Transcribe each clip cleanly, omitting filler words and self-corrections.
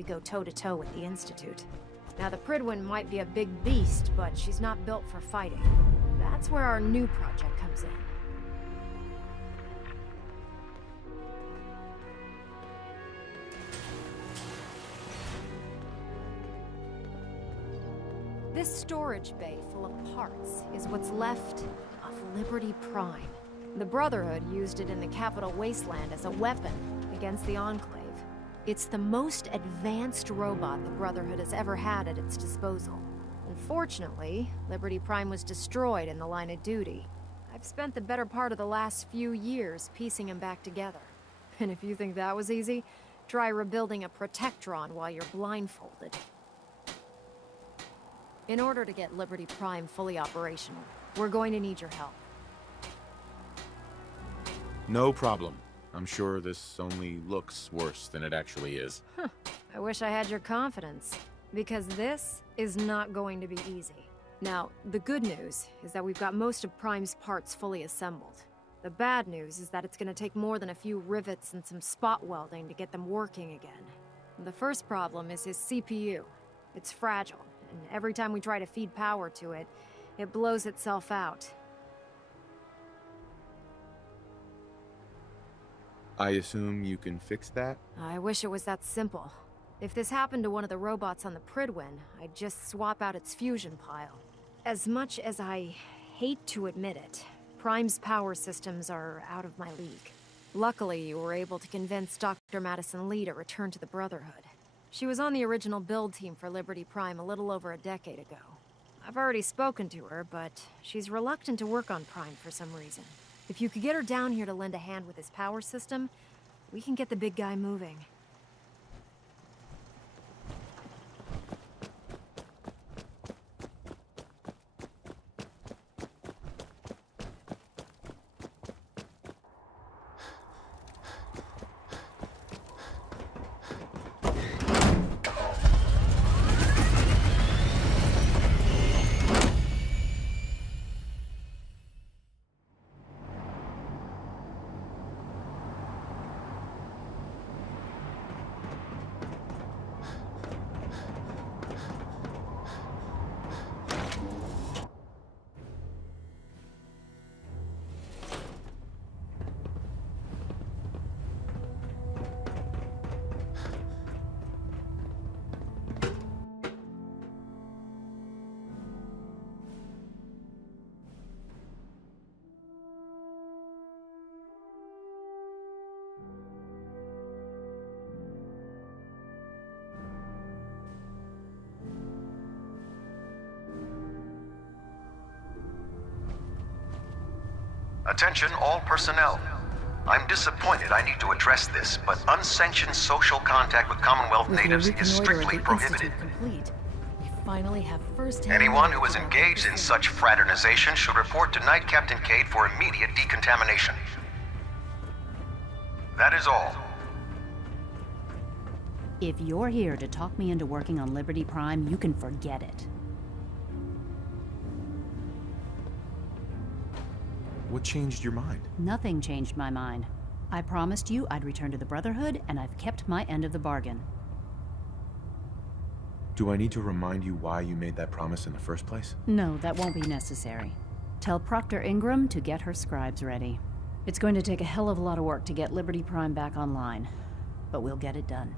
we go toe-to-toe with the Institute. Now, the Prydwen might be a big beast, but she's not built for fighting. That's where our new project comes in. This storage bay full of parts is what's left of Liberty Prime. The Brotherhood used it in the Capital Wasteland as a weapon against the Enclave. It's the most advanced robot the Brotherhood has ever had at its disposal. Unfortunately, Liberty Prime was destroyed in the line of duty. I've spent the better part of the last few years piecing him back together. And if you think that was easy, try rebuilding a Protectron while you're blindfolded. In order to get Liberty Prime fully operational, we're going to need your help. No problem. I'm sure this only looks worse than it actually is. I wish I had your confidence, because this is not going to be easy. Now, the good news is that we've got most of Prime's parts fully assembled. The bad news is that it's going to take more than a few rivets and some spot welding to get them working again. The first problem is his CPU. It's fragile, and every time we try to feed power to it, it blows itself out. I assume you can fix that? I wish it was that simple. If this happened to one of the robots on the Prydwen, I'd just swap out its fusion pile. As much as I hate to admit it, Prime's power systems are out of my league. Luckily, you were able to convince Dr. Madison Lee to return to the Brotherhood. She was on the original build team for Liberty Prime a little over a decade ago. I've already spoken to her, but she's reluctant to work on Prime for some reason. If you could get her down here to lend a hand with his power system, we can get the big guy moving. Attention all personnel. I'm disappointed I need to address this, but unsanctioned social contact with Commonwealth natives is strictly prohibited. We finally have first-hand Anyone who is knowledge about engaged in such fraternization should report to Knight Captain Cade for immediate decontamination. That is all. If you're here to talk me into working on Liberty Prime, you can forget it. What changed your mind? Nothing changed my mind. I promised you I'd return to the Brotherhood, and I've kept my end of the bargain. Do I need to remind you why you made that promise in the first place? No, that won't be necessary. Tell Proctor Ingram to get her scribes ready. It's going to take a hell of a lot of work to get Liberty Prime back online, but we'll get it done.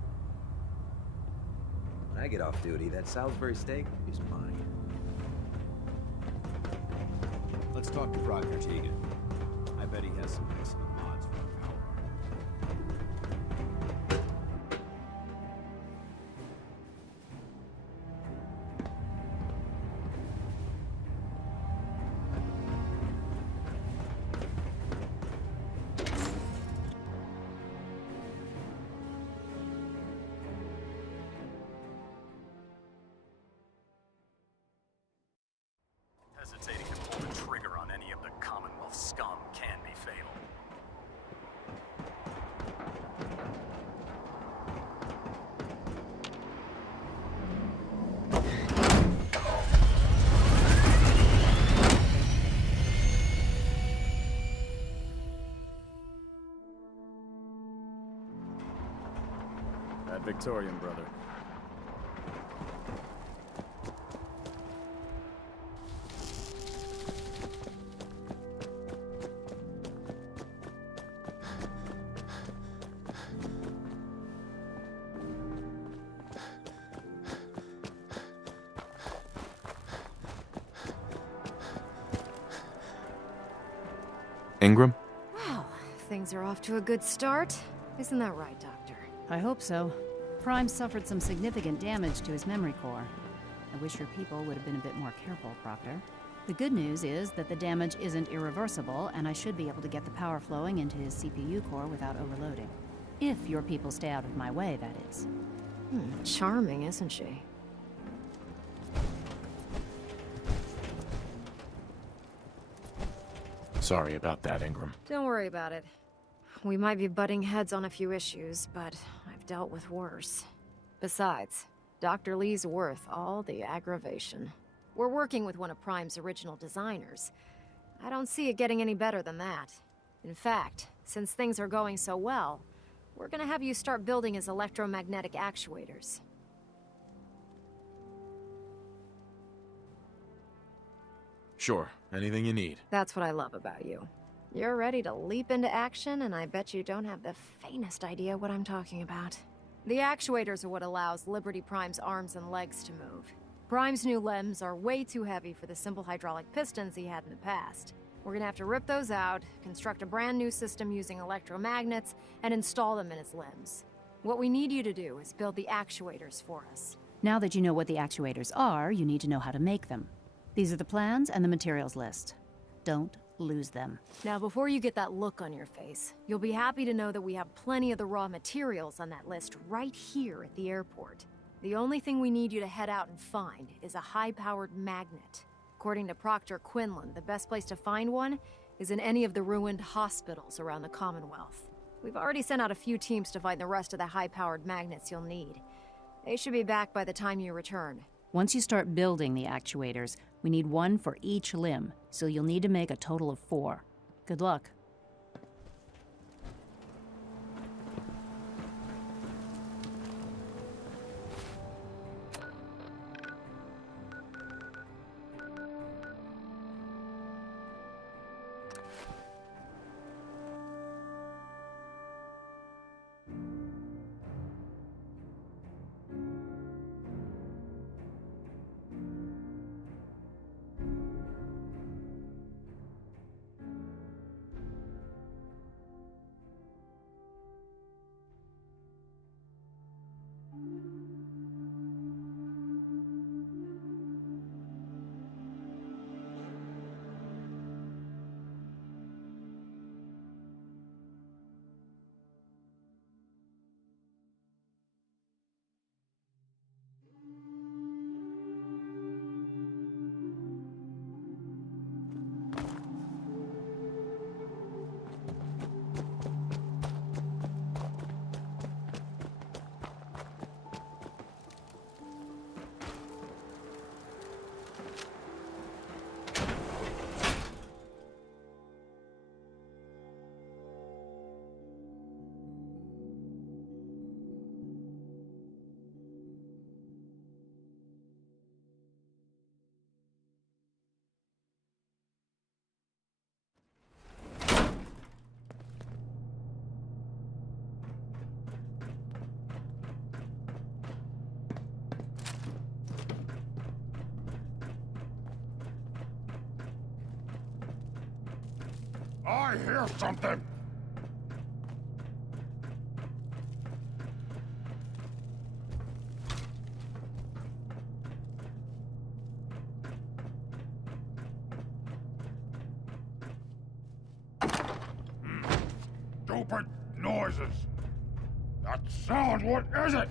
When I get off duty, that Salisbury steak is mine. Let's talk to Proctor Tegan. I bet he has some excellent mods for our power. Hesitating to pull the trigger on any of the Commonwealth scum can be fatal. Victorian, brother. Ingram? Wow, things are off to a good start. Isn't that right, Doctor? I hope so. Prime suffered some significant damage to his memory core. I wish your people would have been a bit more careful, Proctor. The good news is that the damage isn't irreversible, and I should be able to get the power flowing into his CPU core without overloading. If your people stay out of my way, that is. Charming, isn't she? Sorry about that, Ingram. Don't worry about it. We might be butting heads on a few issues, but I've dealt with worse. Besides, Dr. Lee's worth all the aggravation. We're working with one of Prime's original designers. I don't see it getting any better than that. In fact, since things are going so well, we're gonna have you start building his electromagnetic actuators. Sure, anything you need. That's what I love about you. You're ready to leap into action, and I bet you don't have the faintest idea what I'm talking about. The actuators are what allows Liberty Prime's arms and legs to move. Prime's new limbs are way too heavy for the simple hydraulic pistons he had in the past. We're gonna have to rip those out, construct a brand new system using electromagnets, and install them in his limbs. What we need you to do is build the actuators for us. Now that you know what the actuators are, you need to know how to make them. These are the plans and the materials list. Don't lose them. Now, before you get that look on your face, you'll be happy to know that we have plenty of the raw materials on that list right here at the airport. The only thing we need you to head out and find is a high-powered magnet. According to Proctor Quinlan, the best place to find one is in any of the ruined hospitals around the Commonwealth. We've already sent out a few teams to find the rest of the high-powered magnets you'll need. They should be back by the time you return. Once you start building the actuators, we need one for each limb, so you'll need to make a total of 4. Good luck. I hear something! Stupid noises! That sound, what is it?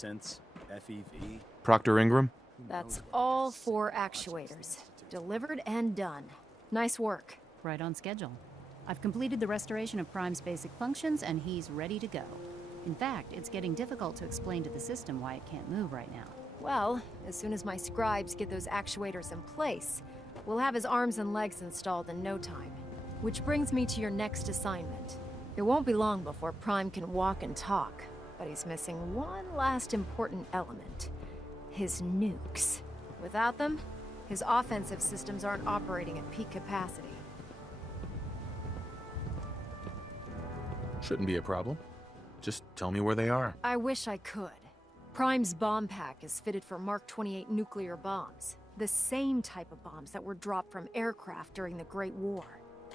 Sense, FEV. Proctor Ingram? That's all 4 actuators. Delivered and done. Nice work. Right on schedule. I've completed the restoration of Prime's basic functions, and he's ready to go. In fact, it's getting difficult to explain to the system why it can't move right now. Well, as soon as my scribes get those actuators in place, we'll have his arms and legs installed in no time. Which brings me to your next assignment. It won't be long before Prime can walk and talk, but he's missing one last important element. His nukes. Without them, his offensive systems aren't operating at peak capacity. Shouldn't be a problem. Just tell me where they are. I wish I could. Prime's bomb pack is fitted for Mark 28 nuclear bombs. The same type of bombs that were dropped from aircraft during the Great War.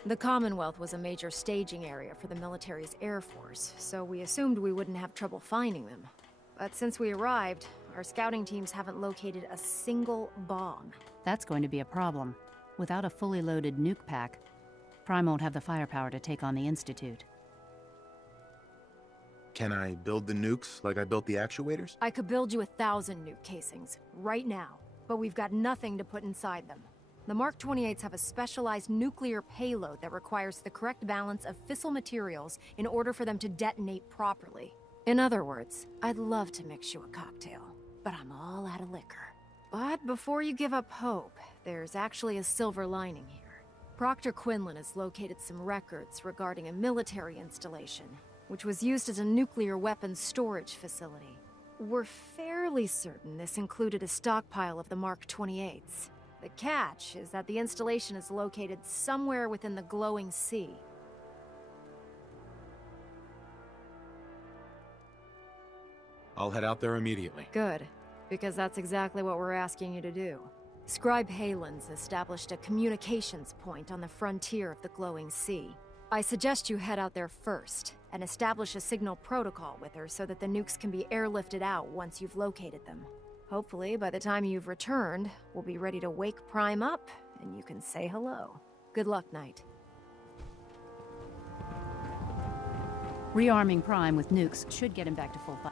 The Commonwealth was a major staging area for the military's Air Force, so we assumed we wouldn't have trouble finding them. But since we arrived, our scouting teams haven't located a single bomb. That's going to be a problem. Without a fully loaded nuke pack, Prime won't have the firepower to take on the Institute. Can I build the nukes like I built the actuators? I could build you 1,000 nuke casings, right now, but we've got nothing to put inside them. The Mark 28s have a specialized nuclear payload that requires the correct balance of fissile materials in order for them to detonate properly. In other words, I'd love to mix you a cocktail, but I'm all out of liquor. But before you give up hope, there's actually a silver lining here. Proctor Quinlan has located some records regarding a military installation, which was used as a nuclear weapons storage facility. We're fairly certain this included a stockpile of the Mark 28s. The catch is that the installation is located somewhere within the glowing sea. I'll head out there immediately. Good, because that's exactly what we're asking you to do. Scribe Halen's established a communications point on the frontier of the glowing sea. I suggest you head out there first, and establish a signal protocol with her so that the nukes can be airlifted out once you've located them. Hopefully, by the time you've returned, we'll be ready to wake Prime up, and you can say hello. Good luck, Knight. Rearming Prime with nukes should get him back to full fire.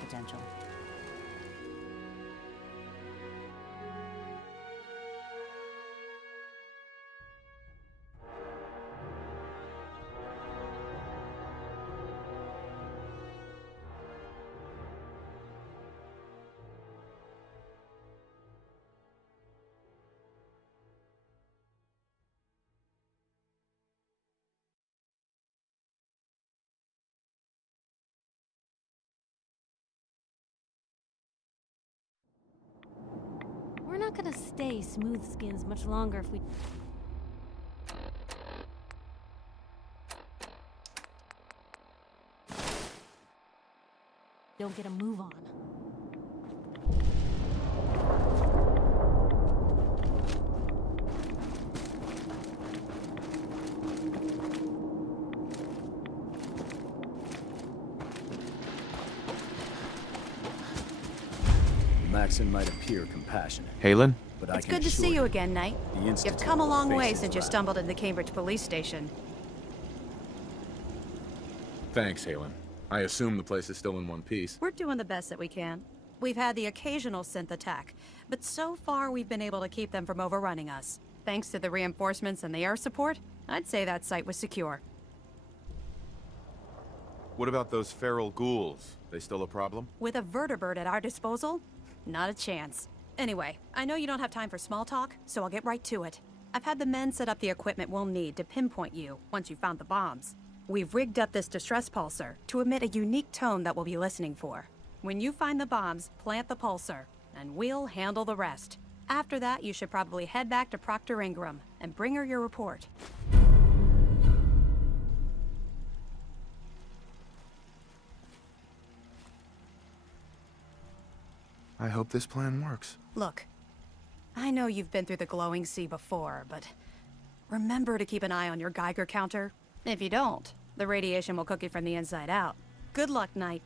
Potential. We're not gonna stay smooth skins much longer if we... don't get a move on. Maxon might appear compassionate, Halen? but I It's can good to assure see you again, Knight. the You've Institute come a long way faces since you wrath. stumbled into Cambridge Police Station. Thanks, Halen. I assume the place is still in one piece. We're doing the best that we can. We've had the occasional synth attack, but so far we've been able to keep them from overrunning us. Thanks to the reinforcements and the air support, I'd say that site was secure. What about those feral ghouls? They still a problem? With a vertibird at our disposal? Not a chance. Anyway, I know you don't have time for small talk, so I'll get right to it. I've had the men set up the equipment we'll need to pinpoint you once you've found the bombs. We've rigged up this distress pulsar to emit a unique tone that we'll be listening for. When you find the bombs, plant the pulsar, and we'll handle the rest. After that, you should probably head back to Proctor Ingram and bring her your report. I hope this plan works. Look, I know you've been through the glowing sea before, but remember to keep an eye on your Geiger counter. If you don't, the radiation will cook you from the inside out. Good luck, Knight.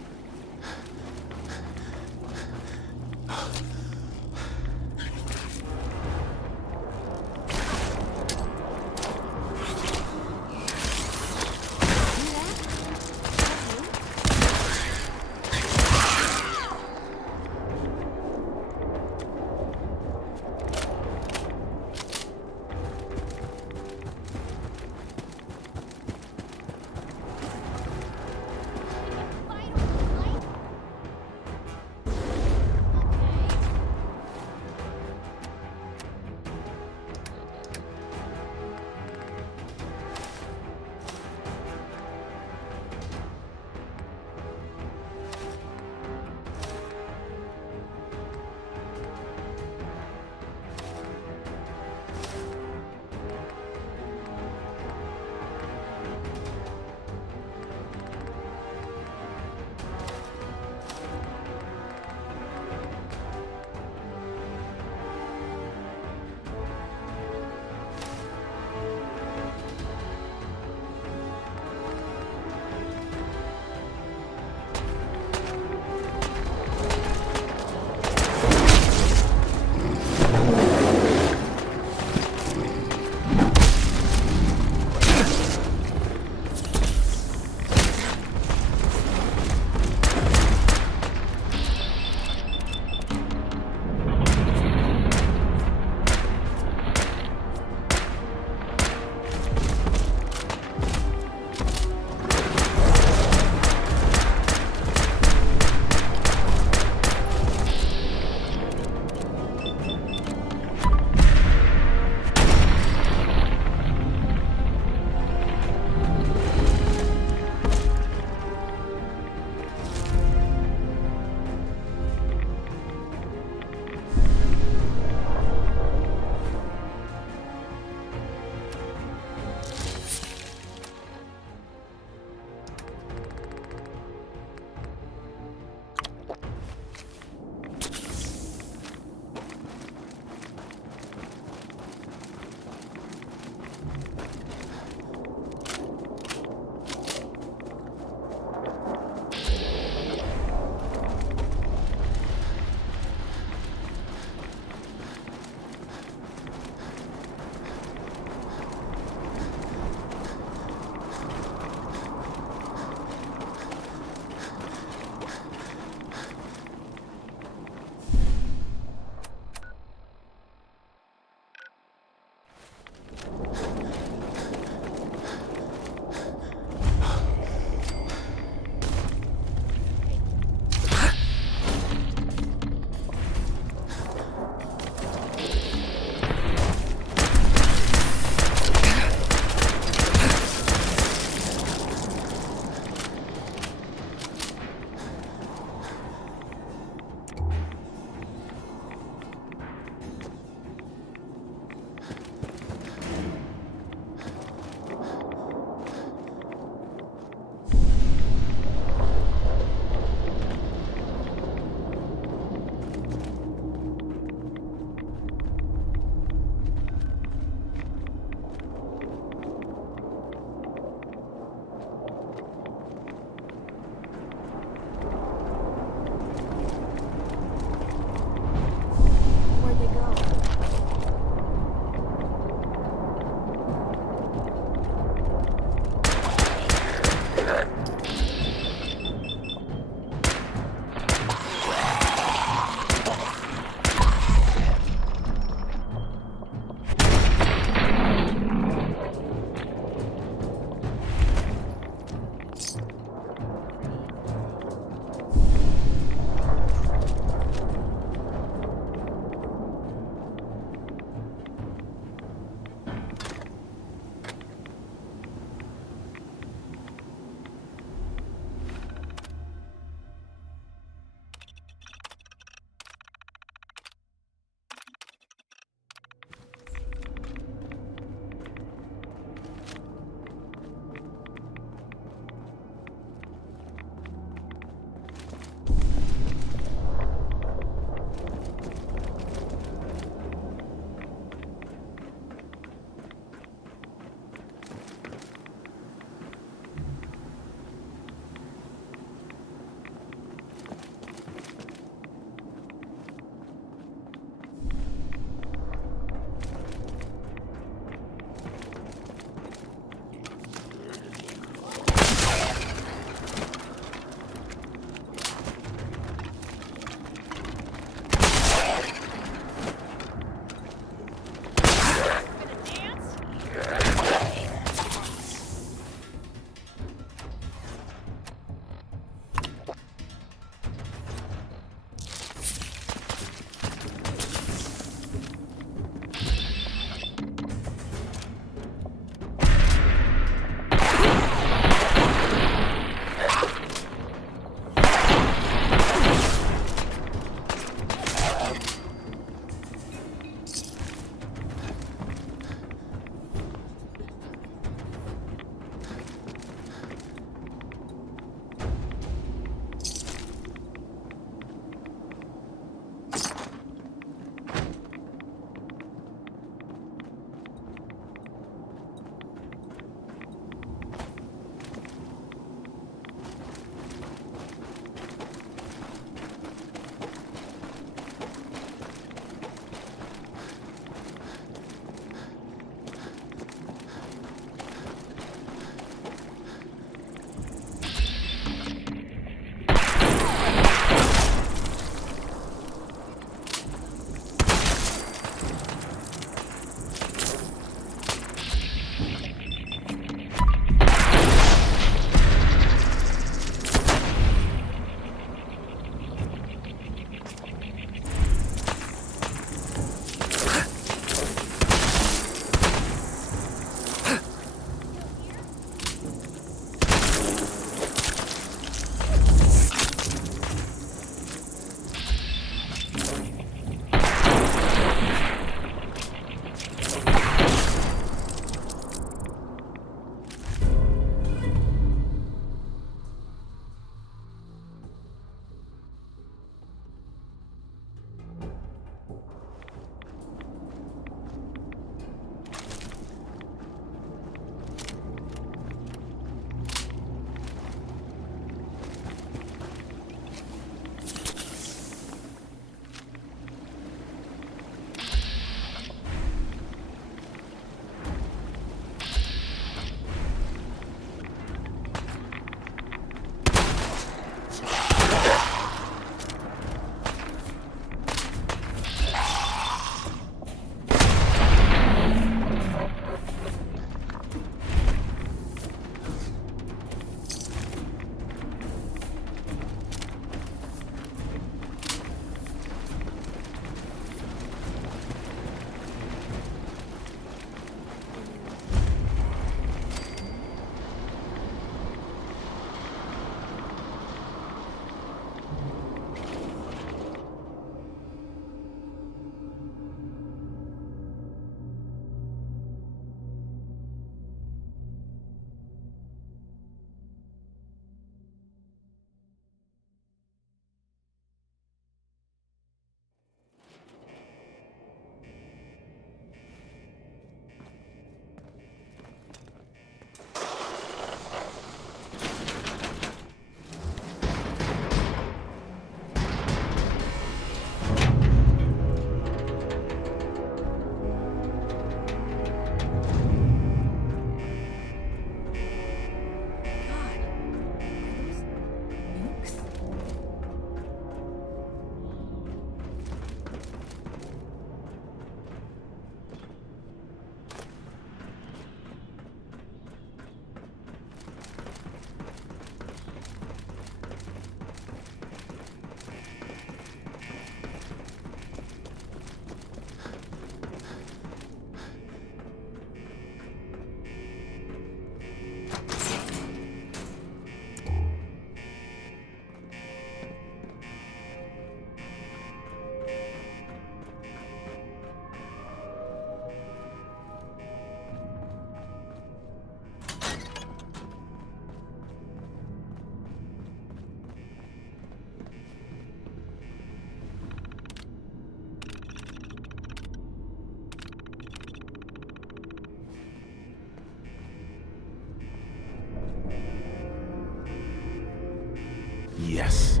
Yes.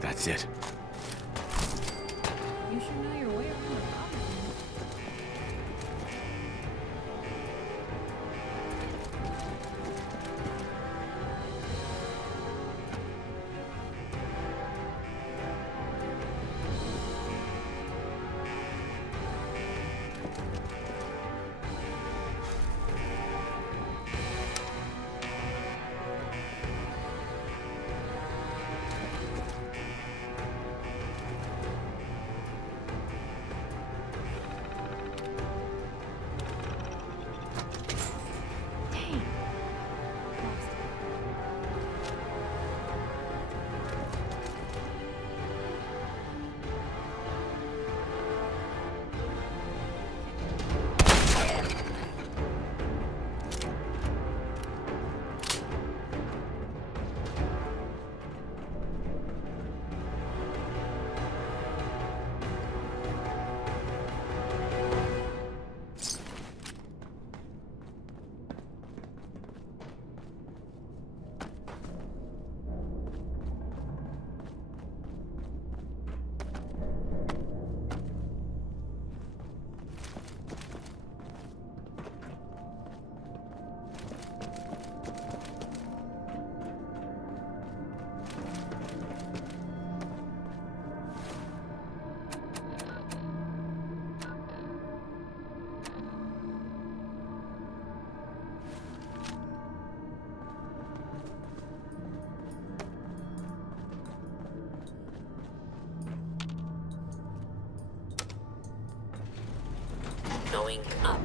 That's it. You should know your way around the problem. Going up.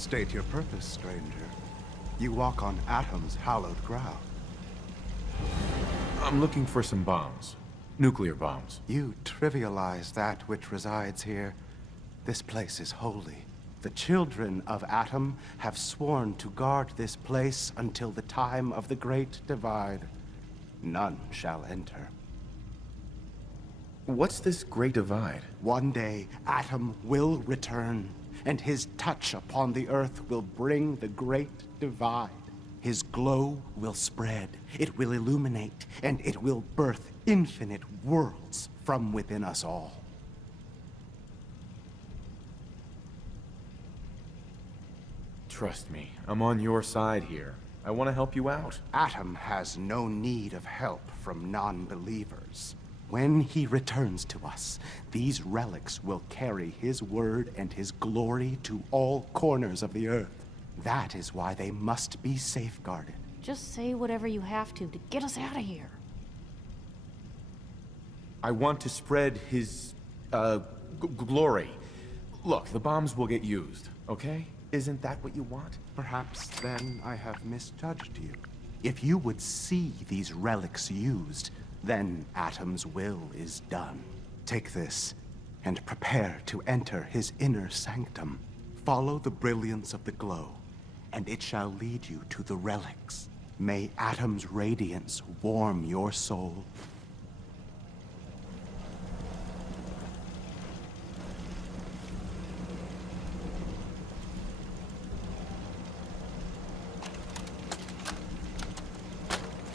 State your purpose, stranger. You walk on Atom's hallowed ground. I'm looking for some bombs. Nuclear bombs. You trivialize that which resides here. This place is holy. The children of Atom have sworn to guard this place until the time of the Great Divide. None shall enter. What's this Great Divide? One day, Atom will return, and his touch upon the Earth will bring the Great Divide. His glow will spread, it will illuminate, and it will birth infinite worlds from within us all. Trust me, I'm on your side here. I want to help you out. Atom has no need of help from non-believers. When he returns to us, these relics will carry his word and his glory to all corners of the Earth. That is why they must be safeguarded. Just say whatever you have to get us out of here. I want to spread his, glory. Look, the bombs will get used, okay? Isn't that what you want? Perhaps then I have misjudged you. If you would see these relics used, then Atom's will is done. Take this, and prepare to enter his inner sanctum. Follow the brilliance of the glow, and it shall lead you to the relics. May Atom's radiance warm your soul.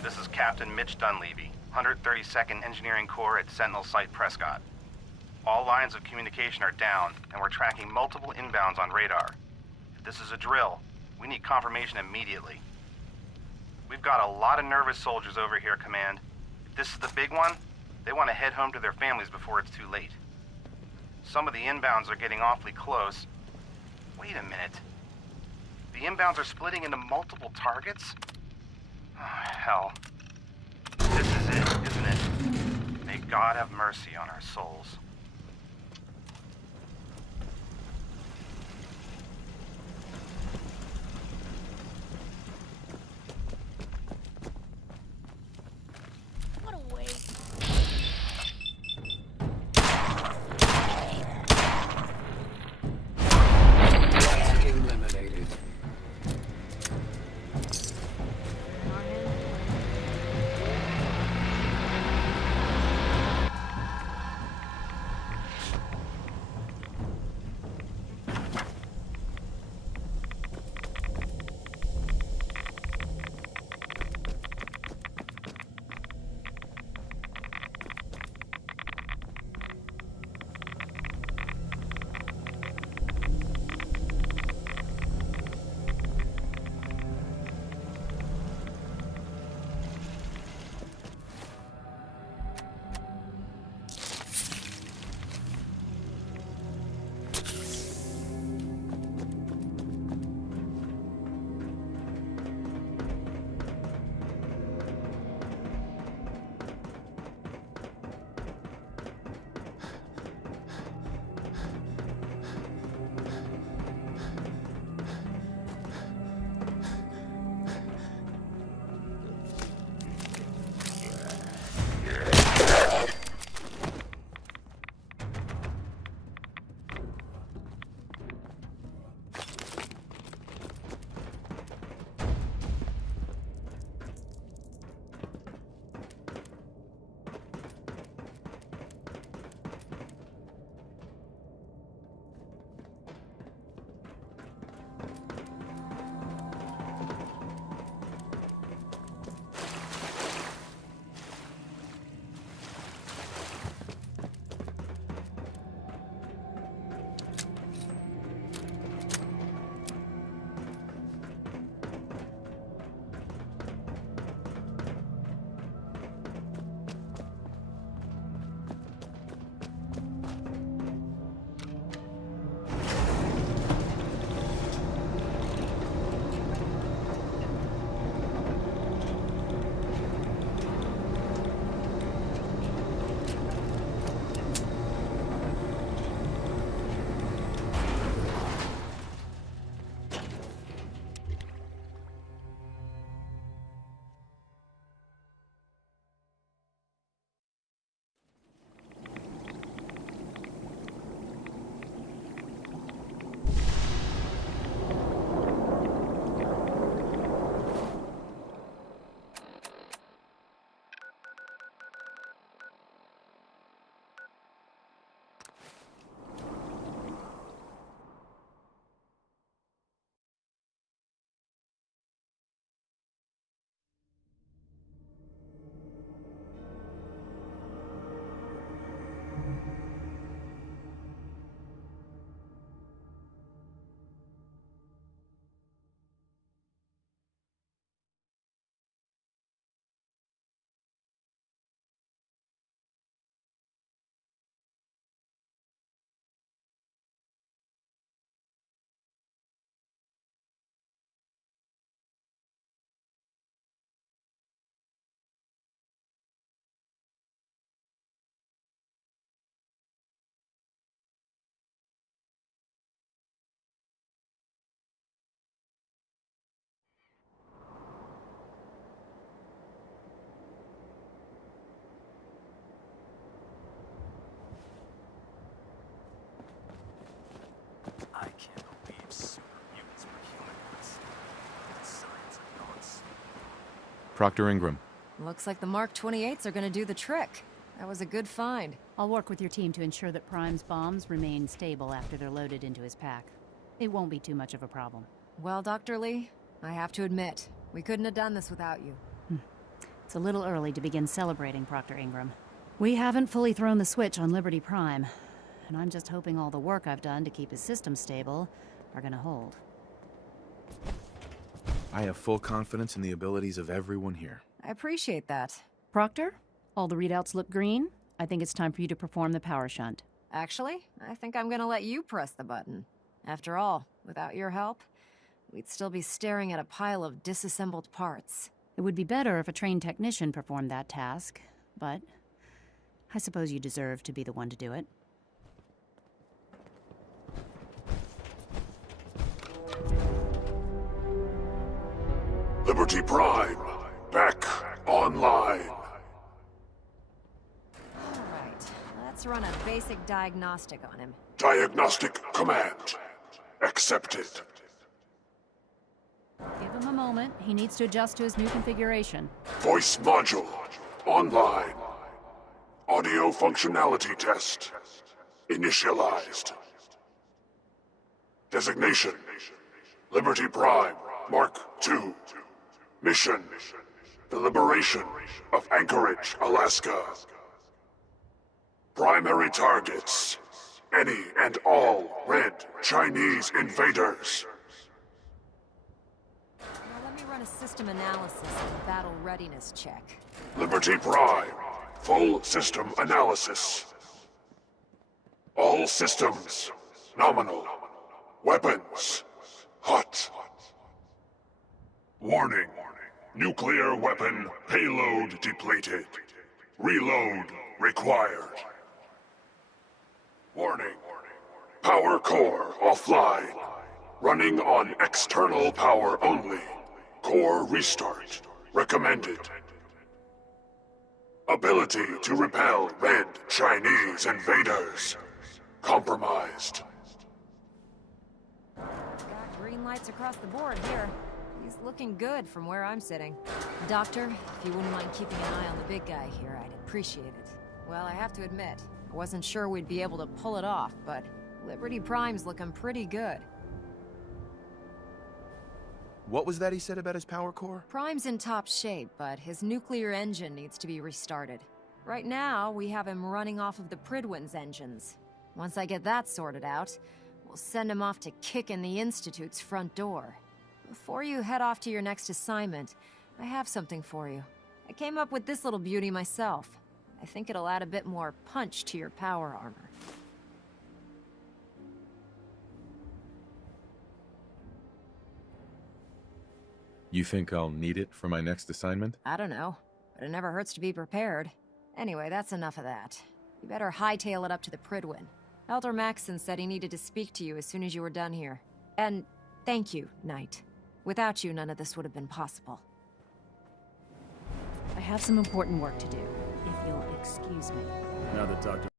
This is Captain Mitch Dunleavy, 132nd Engineering Corps at Sentinel Site Prescott. All lines of communication are down, and we're tracking multiple inbounds on radar. If this is a drill, we need confirmation immediately. We've got a lot of nervous soldiers over here, Command. If this is the big one, they want to head home to their families before it's too late. Some of the inbounds are getting awfully close. Wait a minute. The inbounds are splitting into multiple targets? Oh, hell. This is it, isn't it? May God have mercy on our souls. What a waste. Eliminated. Proctor Ingram. Looks like the Mark 28s are gonna do the trick. That was a good find. I'll work with your team to ensure that Prime's bombs remain stable after they're loaded into his pack. It won't be too much of a problem. Well, Dr. Lee, I have to admit, we couldn't have done this without you. It's a little early to begin celebrating, Proctor Ingram. We haven't fully thrown the switch on Liberty Prime, and I'm just hoping all the work I've done to keep his system stable are gonna hold. I have full confidence in the abilities of everyone here. I appreciate that. Proctor, all the readouts look green. I think it's time for you to perform the power shunt. Actually, I think I'm gonna let you press the button. After all, without your help, we'd still be staring at a pile of disassembled parts. It would be better if a trained technician performed that task, but I suppose you deserve to be the one to do it. Liberty Prime, back online. Alright, let's run a basic diagnostic on him. Diagnostic command accepted. Give him a moment. He needs to adjust to his new configuration. Voice module online. Audio functionality test initialized. Designation: Liberty Prime Mark II. Mission: the liberation of Anchorage, Alaska. Primary targets: any and all red Chinese invaders. Now let me run a system analysis and a battle readiness check. Liberty Prime, full system analysis. All systems nominal. Weapons hot. Warning: nuclear weapon payload depleted. Reload required. Warning: power core offline. Running on external power only. Core restart recommended. Ability to repel red Chinese invaders compromised. Got green lights across the board here. He's looking good from where I'm sitting. Doctor, if you wouldn't mind keeping an eye on the big guy here, I'd appreciate it. Well, I have to admit, I wasn't sure we'd be able to pull it off, but Liberty Prime's looking pretty good. What was that he said about his power core? Prime's in top shape, but his nuclear engine needs to be restarted. Right now, we have him running off of the Prydwen's engines. Once I get that sorted out, we'll send him off to kick in the Institute's front door. Before you head off to your next assignment, I have something for you. I came up with this little beauty myself. I think it'll add a bit more punch to your power armor. You think I'll need it for my next assignment? I don't know, but it never hurts to be prepared. Anyway, that's enough of that. You better hightail it up to the Prydwen. Elder Maxson said he needed to speak to you as soon as you were done here. And thank you, Knight. Without you, none of this would have been possible. I have some important work to do, if you'll excuse me. Now that Dr.